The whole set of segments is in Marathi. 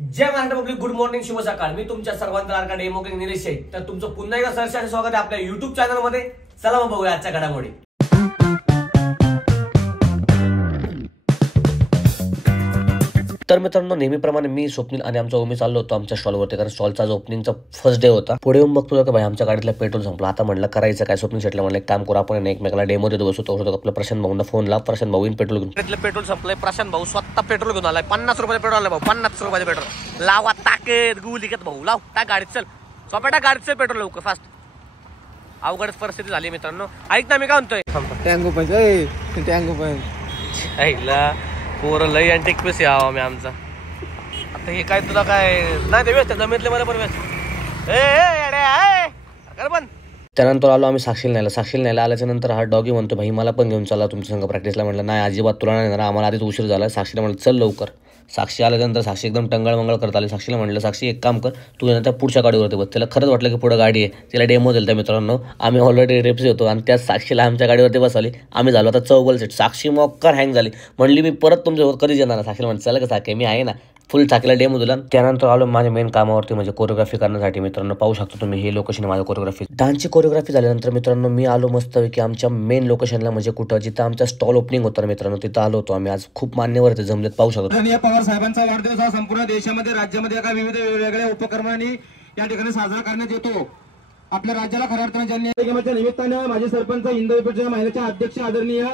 जय महाराष्ट्र पब्लिक, गुड मॉर्निंग, शुभ सकाळ. मी तुमच्या सर्वांचा लाडका डेमो किंग निलेश शेठ. तर तुमचं पुन्हा एकदा सहर्ष स्वागत आहे आपल्या युट्यूब चॅनल मध्ये. चला मग बघूया आजच्या घडामोडी. तर मित्रांनो, नेहमीप्रमाणे मी स्वप्नील आणि आमचा ओमी चाललो होतो आमच्या स्टॉलवरती, कारण स्टॉलचा जो ओपनिंगचा फर्स्ट डे होता. पुढे येऊन बघतो की भाई आमच्या गाडीतला पेट्रोल संपला. आता म्हणलं करायचं काय, स्वप्नील शेठला म्हणलं एक काम करू, आपण एकमेकाला डेमो देतो बसतो. आपल्या प्रशांत भाऊंना फोन लाव, प्रशांत भाऊ पेट्रोल घेऊन. पेट्रोल संपलंय, प्रशांत भाऊ स्वतः पेट्रोल घेऊन आलाय. 50 रुपये पेट्रोल आलं भाऊ, 50 रुपये पेट्रोल. लावा ताकेत गुलिकेत भाऊ, लाव त्या गाडीत चल, स्वतः गाडीत चल, पेट्रोल लवकर फास्ट. अवघड परिस्थिती झाली मित्रांनो. ऐक ना, मी काय म्हणतोय, टँगो ऐकला पोरं लई अँटिक पीस यावा मी आमचा. आता हे काय तुला काय नाही ते व्यस्त जमितले मला पण व्यस्त. त्यानंतर आलो आम्ही साक्षीला न्यायला आल्याच्या नंतर हा डॉगी म्हणतो भाई मला पण घेऊन चला तुमच्या संघ प्रॅक्टिसला. म्हटलं नाही अजिबात तुला नाही येणार, आम्हाला आधीच उशीर झाला. साक्षीला म्हटलं चल लवकर. साक्षी आल्यानंतर साक्षी एकदम टंगळ मंगळ करत आली. साक्षीला म्हटलं साक्षी एक काम कर, तू त्या पुढच्या गाडीवरती बस. त्याला खरंच वाटलं की पुढे गाडी आहे, तिला डेमो दिला. मित्रांनो आम्ही ऑलरेडी रेप्स होतो आणि त्याच साक्षीला आमच्या गाडीवरती बसवली. आम्ही झालो आता चौगल सेट. साक्षी मॉक्कर हँग झाली, म्हणली मी परत तुमच्यासोबत कधीच येणार. साक्षीला म्हटलं चला का साक्षी मी आहे ना, फुल साक्षीला डेमो दिला. त्यानंतर आलो माझ्या मेन कामावरती म्हणजे कोरिओग्राफी करण्यासाठी. मित्रांनो पाहू शकतो तुम्ही, हे लोकेशन माझ्या कोरिओग्राफी डान्सची कोरिओग्राफी झाल्यानंतर मित्रांनो मी आलो मस्त की आमच्या मेन लोकेशनला, म्हणजे कुठं जिथं आमचा स्टॉल ओपनिंग होतं मित्रांनो, तिथं आलो होतो आम्ही. आज खूप मान्यवर ते जमलेत, पाहू शकतो. पवार साहेबांचा वाढदिवस हा संपूर्ण देशामध्ये राज्यामध्ये एका विविध वेगवेगळ्या उपक्रमांनी या ठिकाणी साजरा करण्यात येतो. आपल्या राज्याला खऱ्या अर्थाने ज्यांनी निमित्तानं माझे सरपंच हिंदवी महिलेच्या अध्यक्ष आदरणीय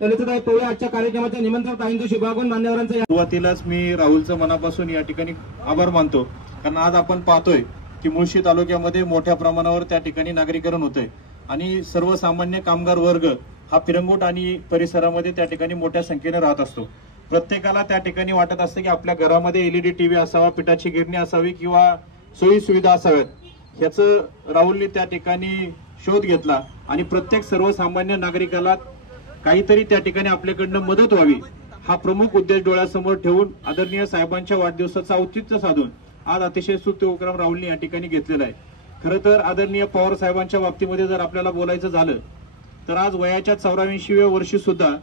ललिताताई पवळे आजच्या कार्यक्रमाच्या निमंत्रण ताईंचं शुभागमन मान्यवरांचं. सुरुवातीलाच मी राहुलचं मनापासून या ठिकाणी आभार मानतो, कारण आज आपण पाहतोय की मुळशी तालुक्यामध्ये मोठ्या प्रमाणावर त्या ठिकाणी नागरीकरण होतंय आणि सर्वसामान्य कामगार वर्ग हा फिरंगोट आणि परिसरामध्ये त्या ठिकाणी मोठ्या संख्येने राहत असतो. प्रत्येकाला त्या ठिकाणी वाटत असतं की आपल्या घरामध्ये एलईडी टीव्ही असावा, पिठाची गिरणी असावी किंवा सोयी सुविधा असाव्यात. ह्याचं राहुलने त्या ठिकाणी शोध घेतला आणि प्रत्येक सर्वसामान्य नागरिकाला काहीतरी त्या ठिकाणी आपल्याकडनं मदत व्हावी हा प्रमुख उद्देश डोळ्यासमोर ठेवून आदरणीय साहेबांच्या वाढदिवसाचं औचित्य साधून आज अतिशय स्तुत्य उपक्रम राहुलने या ठिकाणी घेतलेला आहे. खरं तर आदरणीय पवार साहेबांच्या बाबतीमध्ये जर आपल्याला बोलायचं झालं तर आज वयाच्या 84व्या वर्षी सुद्धा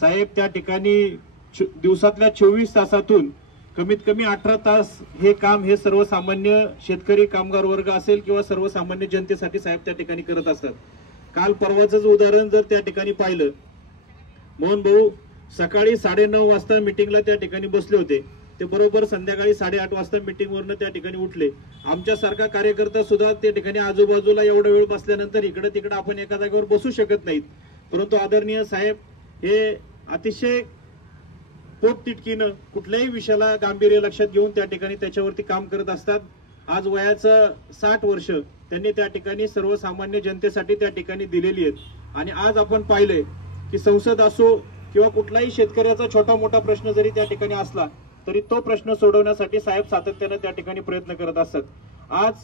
साहेब त्या ठिकाणी दिवसातल्या 24 तासातून कमीत कमी 18 तास हे काम हे सर्वसामान्य शेतकरी कामगार वर्ग असेल किंवा सर्वसामान्य जनतेसाठी साहेब त्या ठिकाणी करत असतात. काल परवाचंच उदाहरण जर त्या ठिकाणी पाहिलं, मोहन भाऊ सकाळी 9:30 वाजता मिटिंगला त्या ठिकाणी बसले होते, ते बरोबर संध्याकाळी 8:30 वाजता मिटिंगवरनं त्या ठिकाणी उठले. आमच्यासारखा कार्यकर्ता सुद्धा त्या ठिकाणी आजूबाजूला एवढा वेळ बसल्यानंतर इकडे तिकडे आपण एका जागेवर बसू शकत नाहीत, परंतु आदरणीय साहेब हे अतिशय पोटतिटकीनं कुठल्याही विषयाला गांभीर्य लक्षात घेऊन त्या ठिकाणी त्याच्यावरती काम करत असतात. आज वयाचं 60 वर्ष त्यांनी त्या ठिकाणी सर्वसामान्य जनतेसाठी त्या ठिकाणी दिलेली आहेत. आणि आज आपण पाहिलंय की संसद असो किंवा कुठलाही शेतकऱ्याचा छोटा मोठा प्रश्न जरी त्या ठिकाणी असला तरी तो प्रश्न सोडवण्यासाठी साहेब सातत्यानं त्या ठिकाणी प्रयत्न करत असतात. आज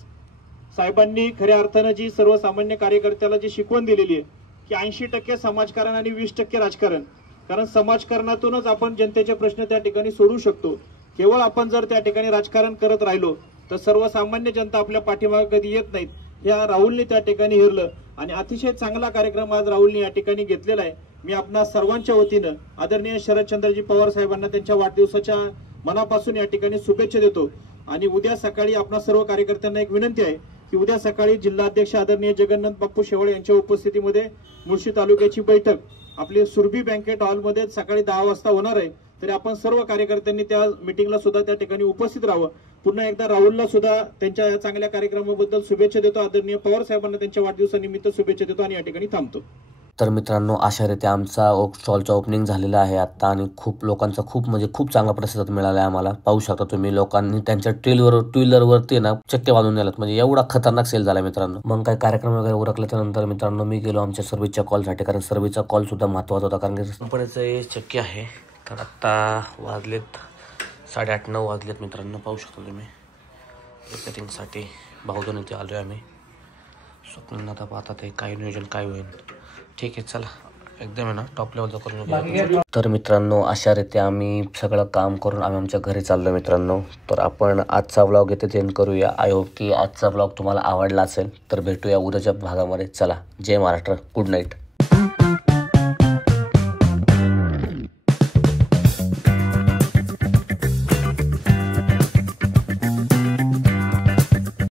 साहेबांनी खऱ्या अर्थानं जी सर्वसामान्य कार्यकर्त्याला जी शिकवण दिलेली आहे की 80% समाजकारण आणि 20% राजकारण, कारण समाजकारणातूनच आपण जनतेचे प्रश्न त्या ठिकाणी सोडवू शकतो. केवळ आपण जर त्या ठिकाणी राजकारण करत राहिलो तर सर्वसामान्य जनता आपल्या पाठीमागे कधी येत नाहीत. या राहुलने त्या ठिकाणी हेरलं आणि अतिशय चांगला कार्यक्रम आज राहुलने या ठिकाणी घेतलेला आहे. मी आपणा सर्वांच्या वतीनं आदरणीय शरदचंद्रजी पवार साहेबांना त्यांच्या वाढदिवसाच्या मनापासून या ठिकाणी शुभेच्छा देतो. आणि उद्या सकाळी आपणा सर्व कार्यकर्त्यांना एक विनंती आहे की उद्या सकाळी जिल्हाध्यक्ष आदरणीय जगन्नाथ बाप्पू शेवाळे यांच्या उपस्थितीमध्ये मुळशी तालुक्याची बैठक आपली सुरभी बँकेट हॉलमध्ये सकाळी 10 वाजता होणार आहे. तरी आपण सर्व कार्यकर्त्यांनी त्या मीटिंगला सुद्धा त्या ठिकाणी उपस्थित राहावं. पुन्हा एकदा राहुलला सुद्धा त्यांच्या या चांगल्या कार्यक्रमाबद्दल शुभेच्छा देतो. आदरणीय पवार साहेबांना त्यांच्या वाढदिवसानिमित्त शुभेच्छा देतो आणि या ठिकाणी थांबतो. तर मित्रांनो अशा रीती आमचा स्टॉलचा ओपनिंग झालेला आहे आता आणि खूप लोकांचा खूप चांगला प्रतिसाद मिळाला आहे आम्हाला. पाहू शकता तुम्ही, लोकांनी त्यांच्या टू व्हीलरवरती ना चक्के बांधून नेलात, म्हणजे एवढा खतरनाक सेल झाला मित्रांनो. मग काय कार्यक्रम वगैरे उरकल्याच्या नंतर मित्रांनो मी गेलो आमच्या सर्व्हिसच्या कॉलसाठी, कारण सर्व्हिसचा कॉल सुद्धा महत्त्वाचा होता, कारण की कंपनीचं हे चक्के आहे. तर आत्ता वाजलेत 8:30-9 वाजलेत मित्रांनो, पाहू शकता तुम्ही. रिपेअरिंगसाठी भाऊजन इथे आलो आहे आम्ही. स्वप्न आता पाहतात आहे काय नियोजन काय होईल. ठीक आहे चला, एकदम आहे ना टॉप लेवलचं करून. तर मित्रांनो अशा रीती आम्ही सगळं काम करून आम्ही आमच्या घरी चाललो मित्रांनो. तर आपण आजचा व्लॉग इथे एंड करूया. आय होप की आजचा व्लॉग तुम्हाला आवडला असेल. तर भेटूया उद्याच्या भागामध्ये. चला, जय महाराष्ट्र, गुड नाईट.